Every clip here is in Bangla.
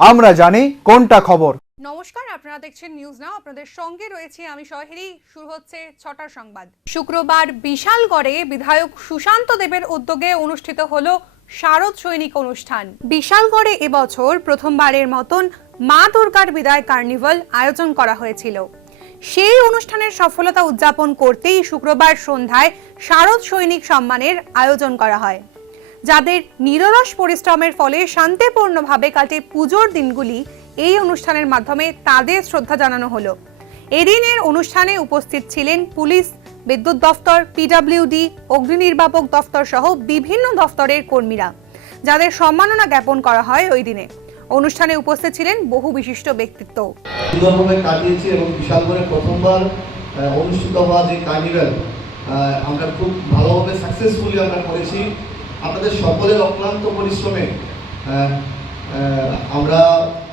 আমরা জানি কোনটা খবর। নমস্কার, আপনারা দেখছেন নিউজ নাও। আপনাদের সঙ্গে রয়েছে আমি সহেলি। শুরু হচ্ছে 6টার সংবাদ। শুক্রবার বিশালগড়ে বিধায়ক সুশান্ত দেবের উদ্যোগে অনুষ্ঠিত হলো শারদ সৈনিক অনুষ্ঠান। বিশালগড়ে এবছর প্রথমবারের মতন মা দুর্গার বিদায় কার্নিভাল আয়োজন করা হয়েছিল। সেই অনুষ্ঠানের সফলতা উদযাপন করতেই শুক্রবার সন্ধ্যায় শারদ সৈনিক সম্মানের আয়োজন করা হয়। যাদের নিরলস পরিশ্রমের ফলে শান্তিপূর্ণভাবে কাটে পুজোর দিনগুলি, এই অনুষ্ঠানের মাধ্যমে তাদের শ্রদ্ধা জানানো হলো। এদিনের অনুষ্ঠানে উপস্থিত ছিলেন পুলিশ, বিদ্যুৎ দফতর, পিডব্লিউডি, অগ্নি নির্বাপক দফতর সহ বিভিন্ন দফতরের কর্মীরা, যাদের সম্মাননা জ্ঞাপন করা হয় ওই দিনে। অনুষ্ঠানে উপস্থিত ছিলেন বহু বিশিষ্ট ব্যক্তিত্ব। সুন্দরভাবে কাটিয়েছি এবং বিশালগড়ে প্রথমবার অনুষ্ঠিত হওয়া যে কার্নিভাল আমরা খুব ভালোভাবে সাকসেসফুলি আমরা করেছি। আপনাদের সকলের অক্লান্ত পরিশ্রমে আমরা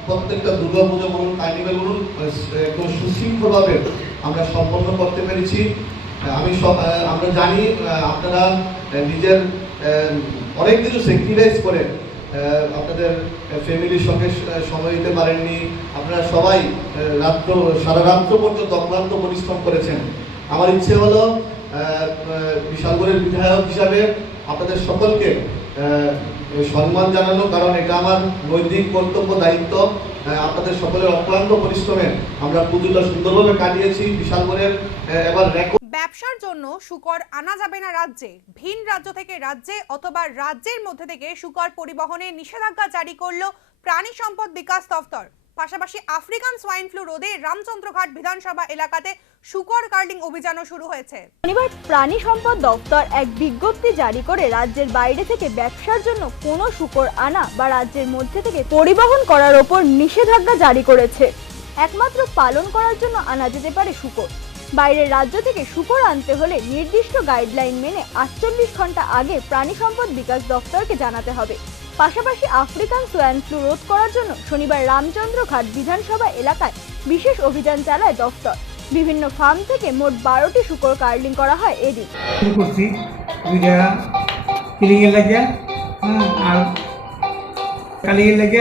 প্রত্যেকটা দুর্গাপূজা বলুন, কার্নিভাল বলুন, একদম সুশৃঙ্খলভাবে আমরা সম্পন্ন করতে পেরেছি। আমরা জানি আপনারা নিজের অনেক কিছু স্যাক্রিফাইস করে আপনাদের ফ্যামিলির সঙ্গে সময় দিতে পারেননি। আপনারা সবাই সারা রাত্র পর্যন্ত অক্লান্ত পরিশ্রম করেছেন। আমার ইচ্ছে হলো বিশালগড়ের বিধায়ক হিসাবে আপনাদের সকলকে সম্মান জানানো, কারণ এটা আমার নৈতিক কর্তব্য, দায়িত্ব। আপনাদের সকলের অক্লান্ত পরিশ্রমে আমরা পুজোটা সুন্দরভাবে কাটিয়েছি। বিশালগড়ের এবার ব্যবসার জন্য শুকর আনা যাবে না রাজ্যে। ভিন রাজ্য থেকে রাজ্যে অথবা রাজ্যের মধ্যে থেকে শুকর পরিবহনে নিষেধাজ্ঞা জারি করলো প্রাণী সম্পদ বিকাশ দফতর। পাশাপাশি আফ্রিকান সোয়াইন ফ্লু রোধে রামচন্দ্রঘাট বিধানসভা এলাকাতে শুকর কার্ডিং অভিযানও শুরু হয়েছে। শনিবার প্রাণী সম্পদ দপ্তর এক বিজ্ঞপ্তি জারি করে রাজ্যের বাইরে থেকে ব্যবসার জন্য কোনো শুকর আনা বা রাজ্যের মধ্যে থেকে পরিবহন করার ওপর নিষেধাজ্ঞা জারি করেছে। একমাত্র পালন করার জন্য আনা যেতে পারে শুকর। বাইরের রাজ্য থেকে শুকর আনতে হলে নির্দিষ্ট গাইডলাইন মেনে 48 ঘন্টা আগে প্রাণী সম্পদ বিকাশ দপ্তরকে জানাতে হবে। পাশাপাশি আফ্রিকান সোয়াইন ফ্লু রোধ করার জন্য শনিবার রামচন্দ্রঘাট বিধানসভা এলাকায় বিশেষ অভিযান চালায় দপ্তর। বিভিন্ন ফার্ম থেকে মোট 12টি শুকর কার্ডিং করা হয় এদিন।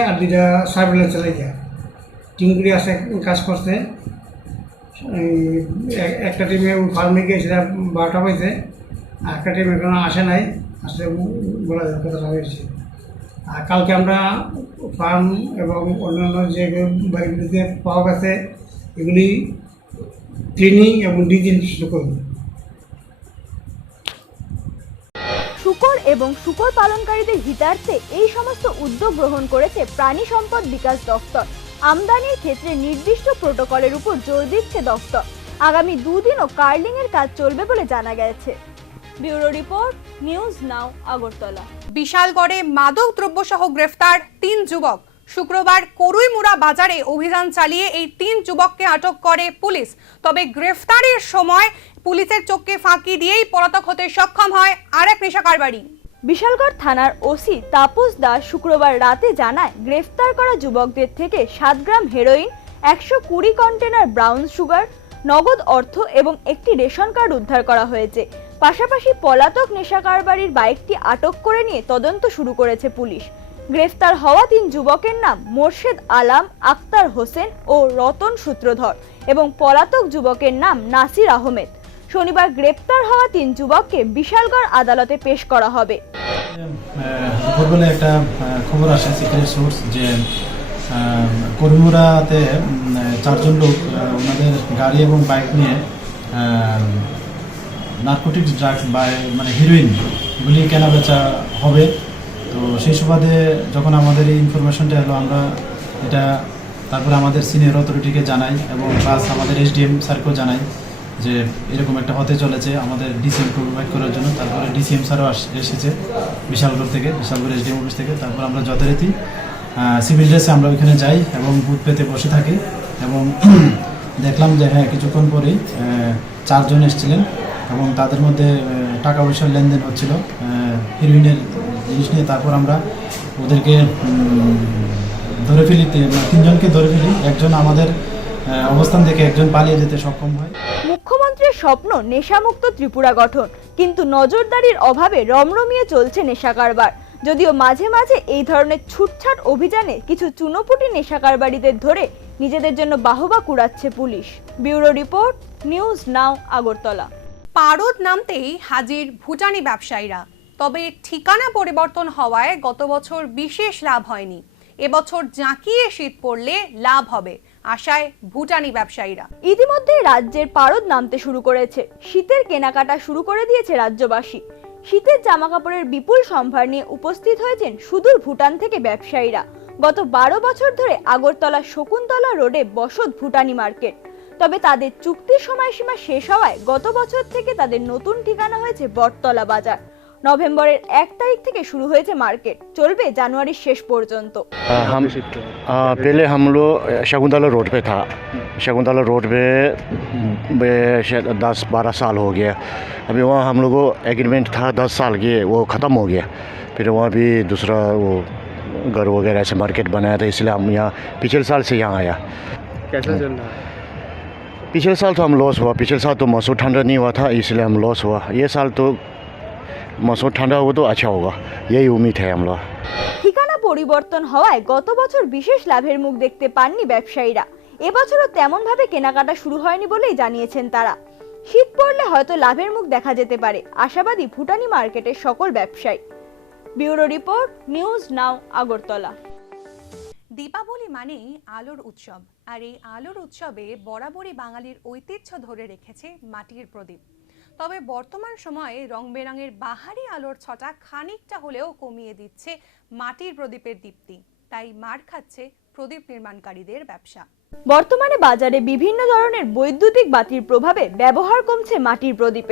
আর দুইটা সার্ভেলেন্স লাগে টিমগুলি আসে কাজ করছে। একটা টিমে ফার্মে গিয়ে সেটা 12টা হয়েছে, আর একটা টিম এখনো আসে নাই, আসলে বলা যায় কথাটা হয়েছে। আর কালকে আমরা ফার্ম এবং অন্যান্য যে বাড়িগুলিতে পাওয়া গেছে এগুলি ক্লিনিং এবং ডিজইনফেকশন করব। শুকর এবং শুকর পালনকারীদের হিতার্থে এই সমস্ত উদ্যোগ গ্রহণ করেছে প্রাণী সম্পদ বিকাশ দপ্তর। আমদানির ক্ষেত্রে নির্দিষ্ট প্রোটোকলের উপর জোর দিচ্ছে দপ্তর। আগামী দুদিনও কার্লিং এর কাজ চলবে বলে জানা গেছে। Bureau report, news now, Agartala. বিশালগড়ে মাদক দ্রব্য সহ গ্রেফতার 3 যুবক। শুক্রবার করুইমুড়া বাজারে অভিযান চালিয়ে এই 3 যুবককে আটক করে পুলিশ। তবে গ্রেফতারের সময় পুলিশের চোখকে ফাঁকি দিয়েই পলাতক হতে সক্ষম হয় আরেক নেশা কারবারি। বিশালগড় থানার ওসি তাপস দাস শুক্রবার রাতে জানায়, গ্রেফতার করা যুবকদের থেকে 7 গ্রাম হেরোইন, 120 কন্টেনার ব্রাউন সুগার, নগদ অর্থ এবং একটি রেশন কার্ড উদ্ধার করা হয়েছে। পাশাপাশি পলাতক নেশা কারবারির বাইকটি আটক করে নিয়ে তদন্ত শুরু করেছে পুলিশ। গ্রেফতার হওয়া 3 যুবকের নাম মোর্শেদ আলম, আক্তার হোসেন ও রতন সূত্রধর এবং পলাতক যুবকের নাম নাসির আহমেদ। শনিবার গ্রেপ্তার হওয়া 3 যুবককে বিশালগড় আদালতে পেশ করা হবে। দুপুরবেলা একটা খবর আসে সিক্রেট সোর্স যে করুইমুড়াতে 4 জন লোক ওনাদের গাড়ি এবং বাইক নিয়ে নার্কোটিক্স ড্রাগস বা মানে হিরোইন এগুলি কেনা বেচা হবে। তো সেই সুবাদে যখন আমাদের এই ইনফরমেশনটা এলো, আমরা এটা তারপরে আমাদের সিনিয়র অথরিটিকে জানাই এবং প্লাস আমাদের এসডিএম স্যারকেও জানাই যে এরকম একটা হতে চলেছে, আমাদের ডিসিএমকে প্রোভাইড করার জন্য। তারপরে ডিসিএম স্যারও এসেছে বিশালগড় থেকে, বিশালগড় এসডিএম অফিস থেকে। তারপর আমরা যথারীতি সিভিল ড্রেসে আমরা ওইখানে যাই এবং বুথ পেতে বসে থাকি এবং দেখলাম যে হ্যাঁ কিছুক্ষণ পরেই 4 জন এসেছিলেন এবং তাদের মধ্যে টাকা পয়সার লেনদেন হচ্ছিল হিরোইনের জিনিস নিয়ে। তারপর আমরা ওদেরকে ধরে ফেলি, 3 জনকে ধরে ফেলি। একজন আমাদের অবস্থান থেকে একজন পালিয়ে যেতে সক্ষম হয়। মুখ্যমন্ত্রীর স্বপ্ন নেশামুক্ত ত্রিপুরা গঠন, কিন্তু নজরদারির অভাবে রমরমিয়ে চলছে নেশা কারবার। যদিও মাঝে মাঝে এই ধরনের ছুটছাট অভিযানে কিছু চুনোপুটি নেশা কারবারিদের ধরে নিজেদের জন্য বাহবা কুড়াচ্ছে পুলিশ। Bureau report, news now, Agartala. পারদ নামতেই হাজির ভুটানি ব্যবসায়ীরা। তবে ঠিকানা পরিবর্তন হওয়ায় গত বছর বিশেষ লাভ হয়নি। এবছর জাঁকিয়ে শীত পড়লে লাভ হবে আশায় ভুটানি ব্যবসায়ীরা। ইতিমধ্যে রাজ্যের পারদ নামতে শুরু করেছে। শীতের কেনাকাটা শুরু করে দিয়েছে রাজ্যবাসী। শীতের জামাকাপড়ের বিপুল সম্ভার নিয়ে উপস্থিত হয়েছেন সুদূর ভুটান থেকে ব্যবসায়ীরা। গত 12 বছর ধরে আগরতলা শকুন্তলা রোডে বসত ভুটানি মার্কেট। তবে তাদের চুক্তির সময়সীমা শেষ হওয়ায় গত বছর থেকে তাদের নতুন ঠিকানা হয়েছে বটতলা বাজার। নভেম্বরের 1 তারিখ থেকে শুরু হয়েছে মার্কেট, চলবে জানুয়ারির শেষ পর্যন্ত। पहले हम लोग शकुंतला रोड पे था। शकुंतला रोड पे 10-12 साल हो गया। अभी वहाँ हम लोग को एग्रीमेंट था 10 साल के, वो ख़त्म हो गया। फिर वहाँ भी दूसरा वो घर वगैरह ऐसे मार्केट बनाया था, इसलिए हम यहाँ पिछले साल से यहाँ आया। कैसा चल रहा है? पिछले साल तो हम लॉस हुआ। पिछले साल तो मौसम ठंडा नहीं हुआ था, इसलिए हम लॉस हुआ। ये साल तो मौसम ठंडा हुआ तो अच्छा होगा, यही उम्मीद है हम लोग। ঠিকানা পরিবর্তন হওয়ায় গত বছর বিশেষ লাভের মুখ দেখতে পাননি ব্যবসায়ীরা। এবছরও তেমন ভাবে কেনাকাটা শুরু হয়নি বলেই জানিয়েছেন তারা। শীত পড়লে হয়তো লাভের মুখ দেখা যেতে পারে, আশাবাদী ভুটানি মার্কেটের সকল ব্যবসায়ী। Bureau report, news now, Agartala. Deepavali মানেই আলোর উৎসব, আর এই আলোর উৎসবে বরাবরই বাঙালির ঐতিহ্য ধরে রেখেছে মাটির প্রদীপ। তবে বর্তমান সময়ে রং বেরঙের বাহারি আলোর ছটা খানিকটা হলেও কমিয়ে দিচ্ছে মাটির প্রদীপের দীপ্তি। তাই মার খাচ্ছে প্রদীপ নির্মাণকারীদের ব্যবসা। বর্তমানে বাজারে বিভিন্ন ধরনের বৈদ্যুতিক বাতির প্রভাবে ব্যবহার কমছে মাটির প্রদীপে।